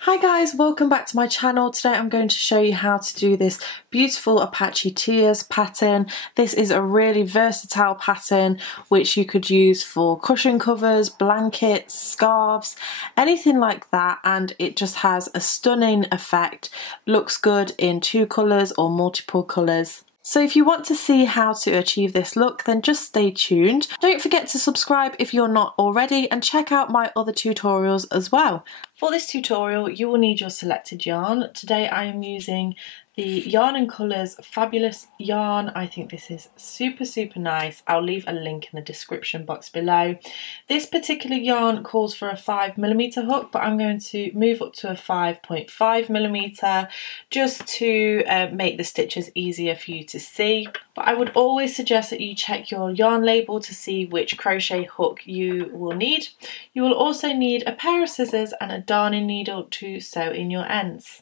Hi guys, welcome back to my channel. Today I'm going to show you how to do this beautiful Apache Tears pattern. This is a really versatile pattern which you could use for cushion covers, blankets, scarves, anything like that, and it just has a stunning effect. Looks good in 2 colours or multiple colours. So if you want to see how to achieve this look, then just stay tuned. Don't forget to subscribe if you're not already, and check out my other tutorials as well. For this tutorial, you will need your selected yarn. Today I am using the Yarn and Colours Fabulous yarn. I think this is super nice. I'll leave a link in the description box below. This particular yarn calls for a 5mm hook, but I'm going to move up to a 5.5mm just to make the stitches easier for you to see. But I would always suggest that you check your yarn label to see which crochet hook you will need. You will also need a pair of scissors and a darning needle to sew in your ends.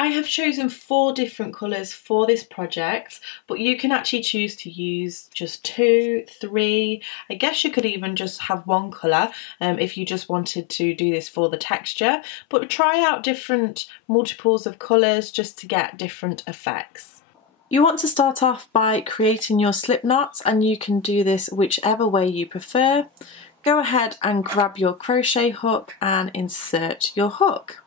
I have chosen 4 different colours for this project, but you can actually choose to use just 2, 3, I guess you could even just have 1 colour if you just wanted to do this for the texture, but try out different multiples of colours just to get different effects. You want to start off by creating your slip knots, and you can do this whichever way you prefer. Go ahead and grab your crochet hook and insert your hook.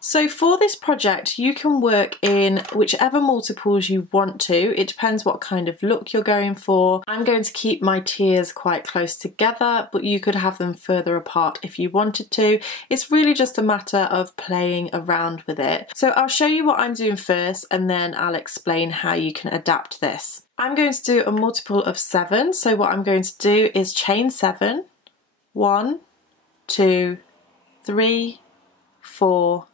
So for this project you can work in whichever multiples you want to. It depends what kind of look you're going for. I'm going to keep my tiers quite close together, but you could have them further apart if you wanted to. It's really just a matter of playing around with it. So I'll show you what I'm doing first, and then I'll explain how you can adapt this. I'm going to do a multiple of 7. So what I'm going to do is chain 7, 1, 2, 3, 4,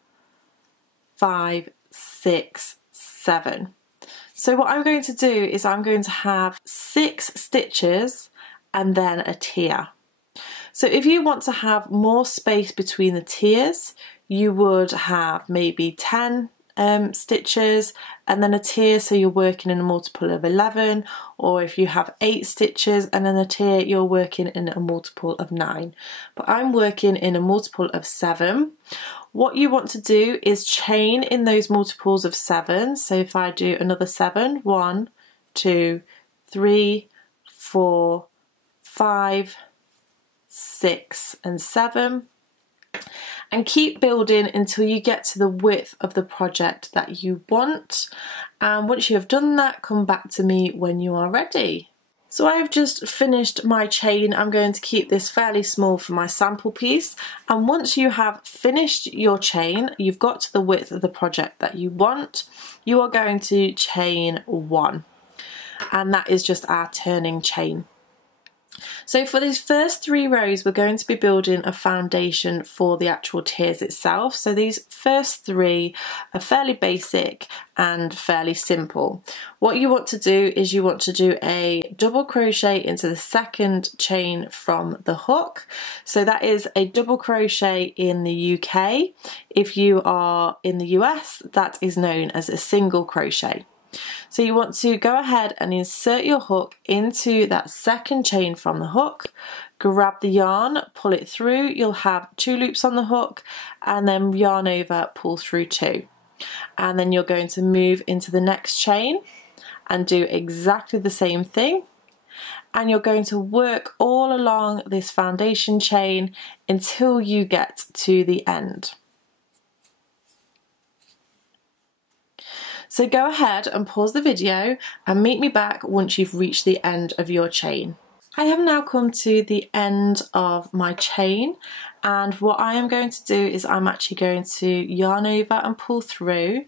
5, 6, 7. So what I'm going to do is I'm going to have 6 stitches and then a tier. So if you want to have more space between the tiers, you would have maybe 10 stitches and then a tier, so you're working in a multiple of 11, or if you have 8 stitches and then a tier, you're working in a multiple of 9. But I'm working in a multiple of 7. What you want to do is chain in those multiples of 7. So if I do another 7, 1, 2, 3, 4, 5, 6 and 7. And keep building until you get to the width of the project that you want. And once you have done that, come back to me when you are ready. So I have just finished my chain. I'm going to keep this fairly small for my sample piece. And once you have finished your chain, you've got to the width of the project that you want, you are going to chain 1. And that is just our turning chain. So for these first 3 rows, we're going to be building a foundation for the actual tiers itself. So these first 3 are fairly basic and fairly simple. What you want to do is you want to do a double crochet into the 2nd chain from the hook. So that is a double crochet in the UK. If you are in the US, that is known as a single crochet. So you want to go ahead and insert your hook into that 2nd chain from the hook, grab the yarn, pull it through, you'll have 2 loops on the hook, and then yarn over, pull through 2. And then you're going to move into the next chain and do exactly the same thing. And you're going to work all along this foundation chain until you get to the end. So go ahead and pause the video and meet me back once you've reached the end of your chain. I have now come to the end of my chain, and what I am going to do is I'm actually going to yarn over and pull through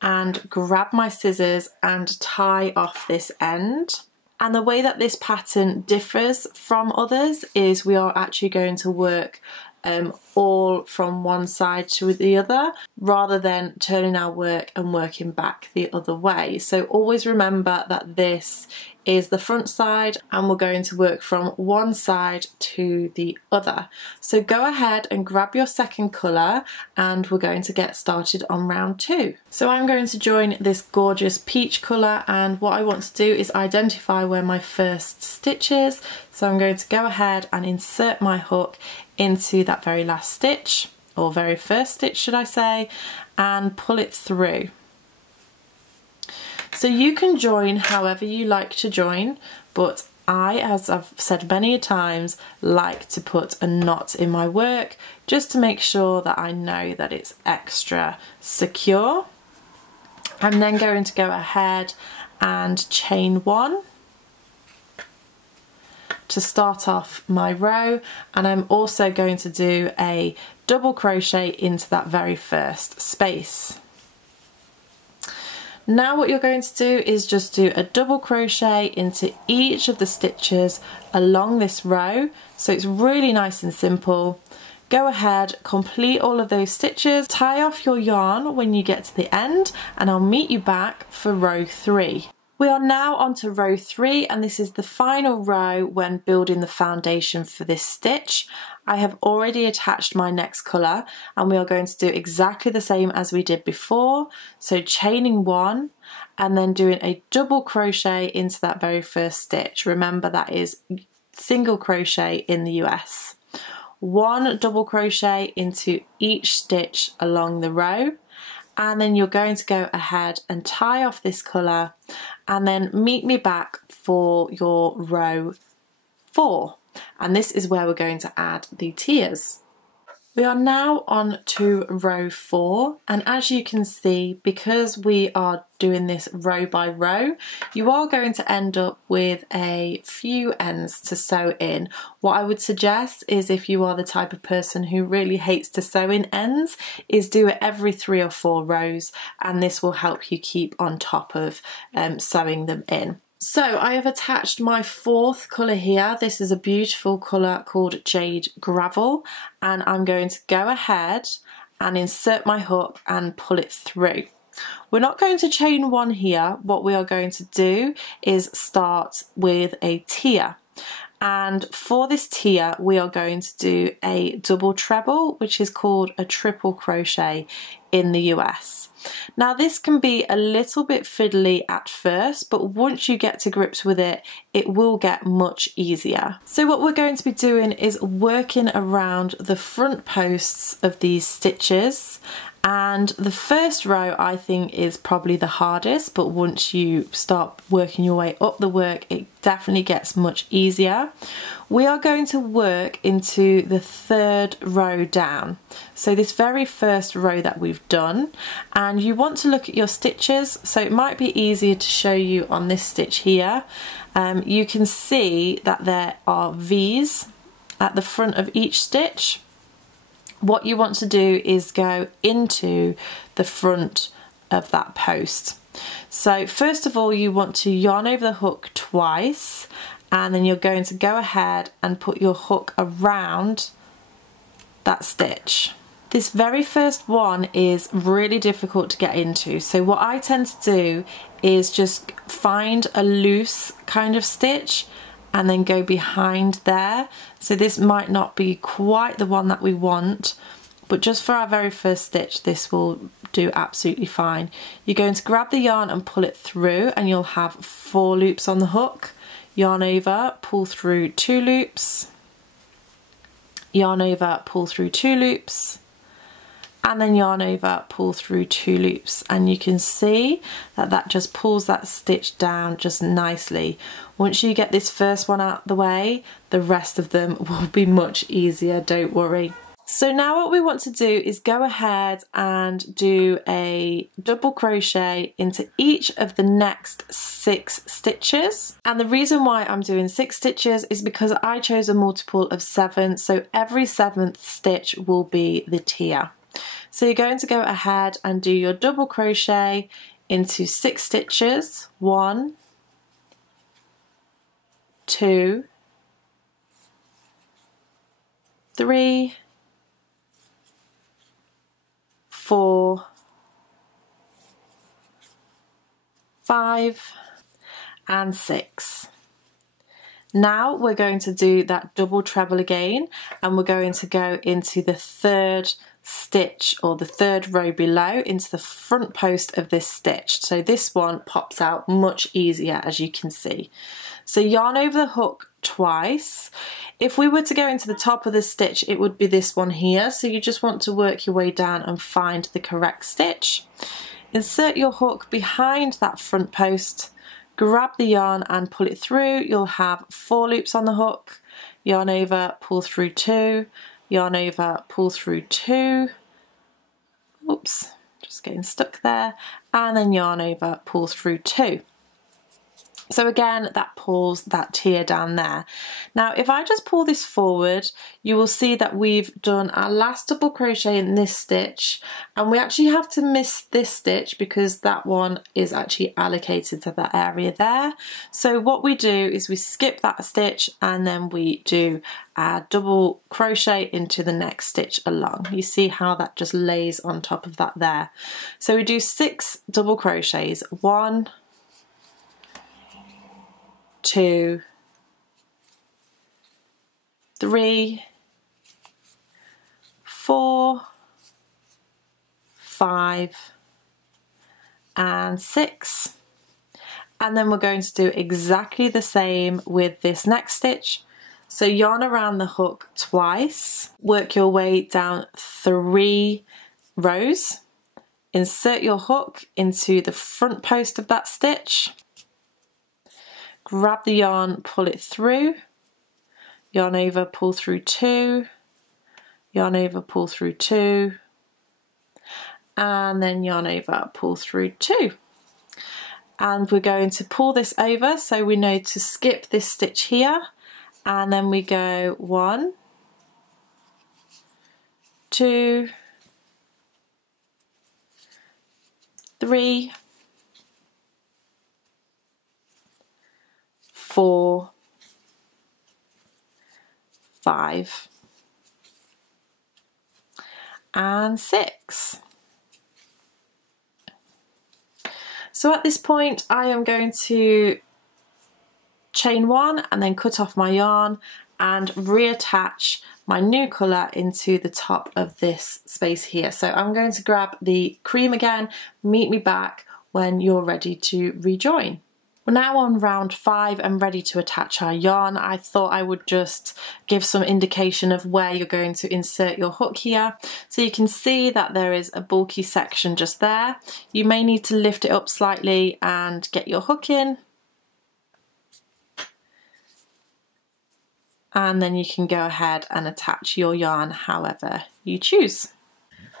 and grab my scissors and tie off this end. And the way that this pattern differs from others is we are actually going to work all from one side to the other, rather than turning our work and working back the other way. So always remember that this is the front side and we're going to work from one side to the other. So go ahead and grab your 2nd colour and we're going to get started on round 2. So I'm going to join this gorgeous peach colour, and what I want to do is identify where my first stitch is. So I'm going to go ahead and insert my hook into that very last stitch, or very first stitch should I say, and pull it through. So you can join however you like to join, but I, as I've said many times, like to put a knot in my work just to make sure that I know that it's extra secure. I'm then going to go ahead and chain 1 to start off my row, and I'm also going to do a double crochet into that very first space. Now what you're going to do is just do a double crochet into each of the stitches along this row, so it's really nice and simple. Go ahead, complete all of those stitches, tie off your yarn when you get to the end, and I'll meet you back for row 3. We are now on to row 3, and this is the final row when building the foundation for this stitch. I have already attached my next colour, and we are going to do exactly the same as we did before. So chaining 1 and then doing a double crochet into that very first stitch. Remember, that is single crochet in the US. 1 double crochet into each stitch along the row, and then you're going to go ahead and tie off this colour and then meet me back for your row 4, and this is where we're going to add the tiers. We are now on to row 4, and as you can see, because we are doing this row by row, you are going to end up with a few ends to sew in. What I would suggest is, if you are the type of person who really hates to sew in ends, is do it every 3 or 4 rows, and this will help you keep on top of sewing them in. So I have attached my 4th colour here. This is a beautiful colour called Jade Gravel, and I'm going to go ahead and insert my hook and pull it through. We're not going to chain 1 here. What we are going to do is start with a tier. And for this tier, we are going to do a double treble, which is called a triple crochet in the US. Now this can be a little bit fiddly at first, but once you get to grips with it, it will get much easier. So what we're going to be doing is working around the front posts of these stitches, and the first row I think is probably the hardest, but once you start working your way up the work, it definitely gets much easier. We are going to work into the 3rd row down, so this very first row that we've done, and you want to look at your stitches, so it might be easier to show you on this stitch here. You can see that there are V's at the front of each stitch. What you want to do is go into the front of that post. So first of all, you want to yarn over the hook twice, and then you're going to go ahead and put your hook around that stitch. This very first one is really difficult to get into, so what I tend to do is just find a loose kind of stitch and then go behind there. So this might not be quite the one that we want, but just for our very first stitch, this will do absolutely fine. You're going to grab the yarn and pull it through, and you'll have 4 loops on the hook. Yarn over, pull through 2 loops, yarn over, pull through 2 loops, and then yarn over, pull through 2 loops, and you can see that that just pulls that stitch down just nicely. Once you get this first one out the way, the rest of them will be much easier, don't worry. So now what we want to do is go ahead and do a double crochet into each of the next 6 stitches. And the reason why I'm doing 6 stitches is because I chose a multiple of 7, so every 7th stitch will be the tier. So you're going to go ahead and do your double crochet into 6 stitches. 1, 2, 3, 4, 5, and 6. Now we're going to do that double treble again, and we're going to go into the 3rd stitch or the third row below into the front post of this stitch. So this one pops out much easier, as you can see. So yarn over the hook twice. If we were to go into the top of the stitch, it would be this one here. So you just want to work your way down and find the correct stitch. Insert your hook behind that front post, grab the yarn and pull it through. You'll have 4 loops on the hook. Yarn over, pull through 2, yarn over, pull through 2. Oops, just getting stuck there. And then yarn over, pull through 2. So again, that pulls that tier down there. Now, if I just pull this forward, you will see that we've done our last double crochet in this stitch, and we actually have to miss this stitch because that one is actually allocated to that area there. So what we do is we skip that stitch and then we do our double crochet into the next stitch along. You see how that just lays on top of that there. So we do 6 double crochets, 1, 2, 3, 4, 5, and 6. And then we're going to do exactly the same with this next stitch. So yarn around the hook twice, work your way down 3 rows, insert your hook into the front post of that stitch, grab the yarn, pull it through, yarn over, pull through 2, yarn over, pull through 2, and then yarn over, pull through 2. And we're going to pull this over, so we know to skip this stitch here, and then we go 1, 2, 3, 4, 5, and 6. So at this point I am going to chain 1 and then cut off my yarn and reattach my new colour into the top of this space here. So I'm going to grab the cream again, meet me back when you're ready to rejoin. We're now on round 5 and ready to attach our yarn. I thought I would just give some indication of where you're going to insert your hook here. So you can see that there is a bulky section just there. You may need to lift it up slightly and get your hook in. And then you can go ahead and attach your yarn however you choose.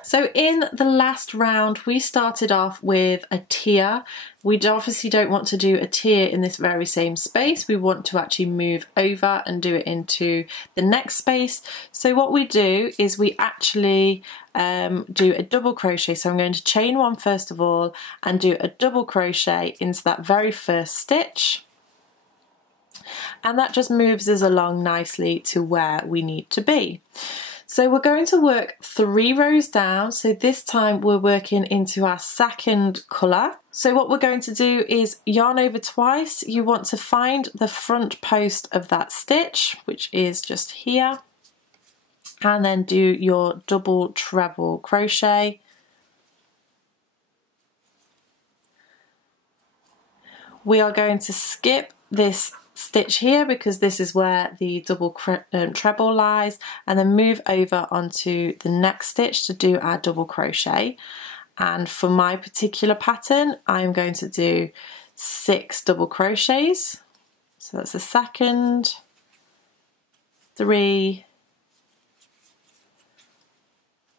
So in the last round we started off with a tier. We obviously don't want to do a tier in this very same space. We want to actually move over and do it into the next space. So what we do is we actually do a double crochet. So I'm going to chain 1 first of all and do a double crochet into that very first stitch. And that just moves us along nicely to where we need to be. So we're going to work 3 rows down, so this time we're working into our second colour. So what we're going to do is yarn over twice. You want to find the front post of that stitch, which is just here, and then do your double treble crochet. We are going to skip this stitch here because this is where the double treble lies, and then move over onto the next stitch to do our double crochet. And for my particular pattern I'm going to do 6 double crochets, so that's the second, 3,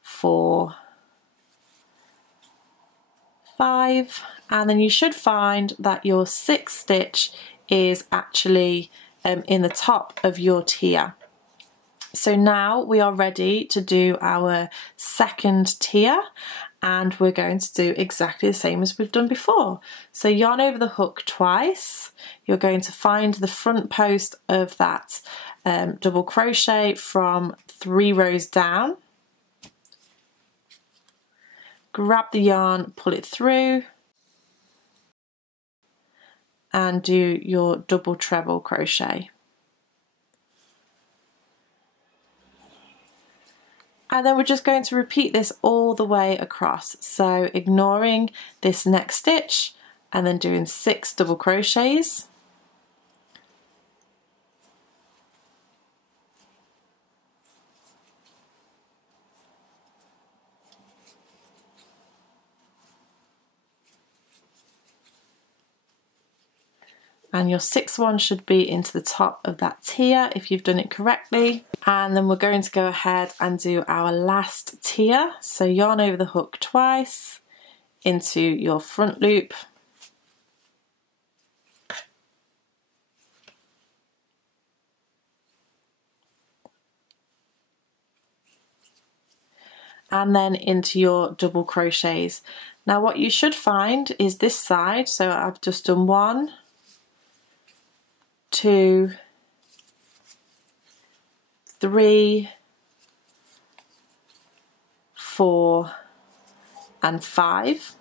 4, 5, and then you should find that your 6th stitch is actually in the top of your tier. So now we are ready to do our second tier, and we're going to do exactly the same as we've done before. So yarn over the hook twice, you're going to find the front post of that double crochet from 3 rows down, grab the yarn, pull it through, and do your double treble crochet. And then we're just going to repeat this all the way across. So ignoring this next stitch and then doing 6 double crochets. And your 6th one should be into the top of that tier if you've done it correctly. And then we're going to go ahead and do our last tier. So yarn over the hook twice into your front loop. And then into your double crochets. Now what you should find is this side, so I've just done 1, 2, 3, 4 and 5.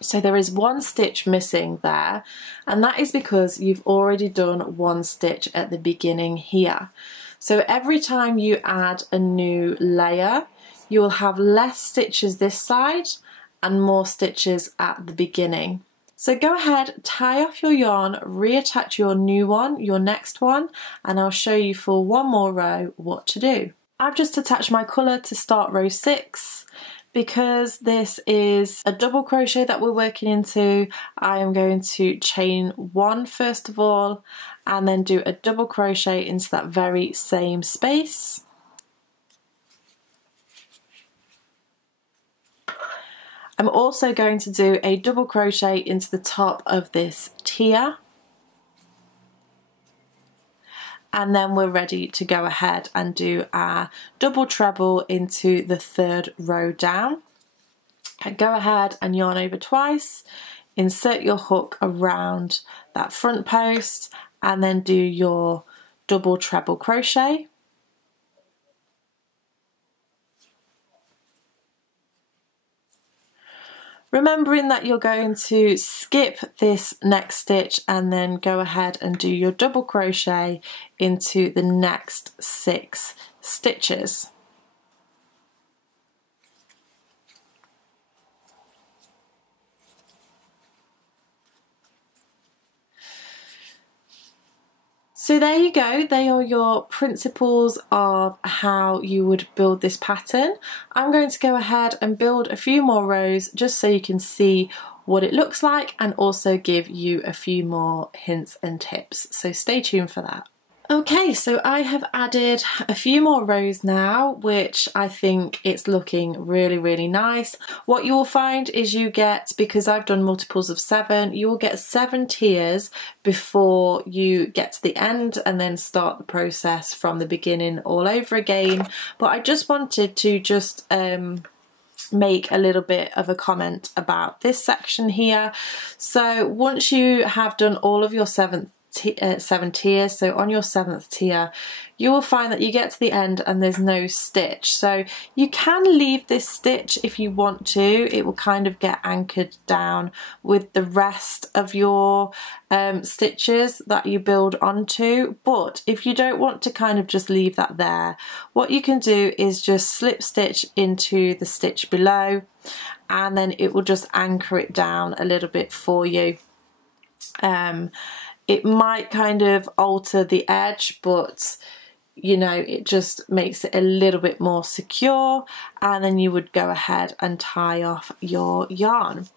So there is 1 stitch missing there, and that is because you've already done 1 stitch at the beginning here. So every time you add a new layer, you will have less stitches this side and more stitches at the beginning. So go ahead, tie off your yarn, reattach your new one, your next one, and I'll show you for one more row what to do. I've just attached my colour to start row 6. Because this is a double crochet that we're working into, I am going to chain 1 first of all, and then do a double crochet into that very same space. I'm also going to do a double crochet into the top of this tier. And then we're ready to go ahead and do our double treble into the 3rd row down. And go ahead and yarn over twice, insert your hook around that front post, and then do your double treble crochet. Remembering that you're going to skip this next stitch and then go ahead and do your double crochet into the next 6 stitches. So there you go, they are your principles of how you would build this pattern. I'm going to go ahead and build a few more rows just so you can see what it looks like and also give you a few more hints and tips. So stay tuned for that. Okay, so I have added a few more rows now, which I think it's looking really, really nice. What you will find is you get, because I've done multiples of 7, you will get 7 tiers before you get to the end and then start the process from the beginning all over again. But I just wanted to make a little bit of a comment about this section here. So once you have done all of your 7 tiers, so on your 7th tier you will find that you get to the end and there's no stitch. So you can leave this stitch if you want to, it will kind of get anchored down with the rest of your stitches that you build onto. But if you don't want to kind of just leave that there, what you can do is just slip stitch into the stitch below and then it will just anchor it down a little bit for you. It might kind of alter the edge, but you know, it just makes it a little bit more secure, and then you would go ahead and tie off your yarn.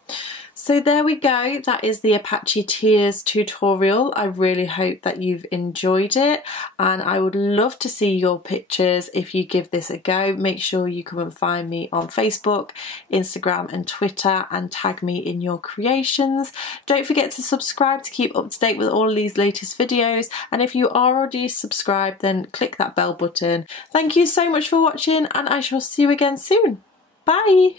So there we go, that is the Apache Tears tutorial. I really hope that you've enjoyed it, and I would love to see your pictures if you give this a go. Make sure you come and find me on Facebook, Instagram and Twitter and tag me in your creations. Don't forget to subscribe to keep up to date with all of these latest videos, and if you are already subscribed then click that bell button. Thank you so much for watching and I shall see you again soon. Bye!